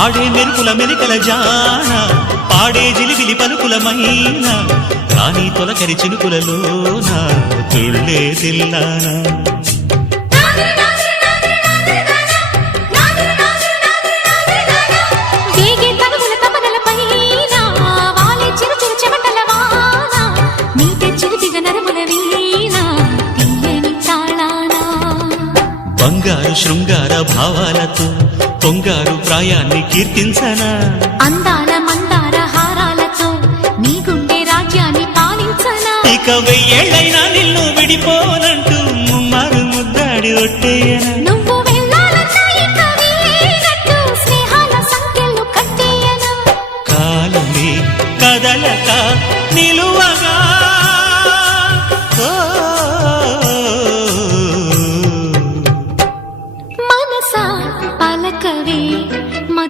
ఆడే మెరుపుల మెలికల జాన పాడే జిలిబిలి పలుకులమైన రాణి తొలకరి చినుకులలోన తుళ్ళే తిల్లానా బంగారు శృంగార భావాలతో పొంగారు ప్రాయాన్ని కీర్తించనా అందాల మందార హారాలతో నీ గుండె రాజ్యాన్ని పాలించనా ఇక 1000 ఏళ్ళైనా నిన్ను విడిపోనంటూ ముమ్మారు ముద్దాడి ఒట్టేయనా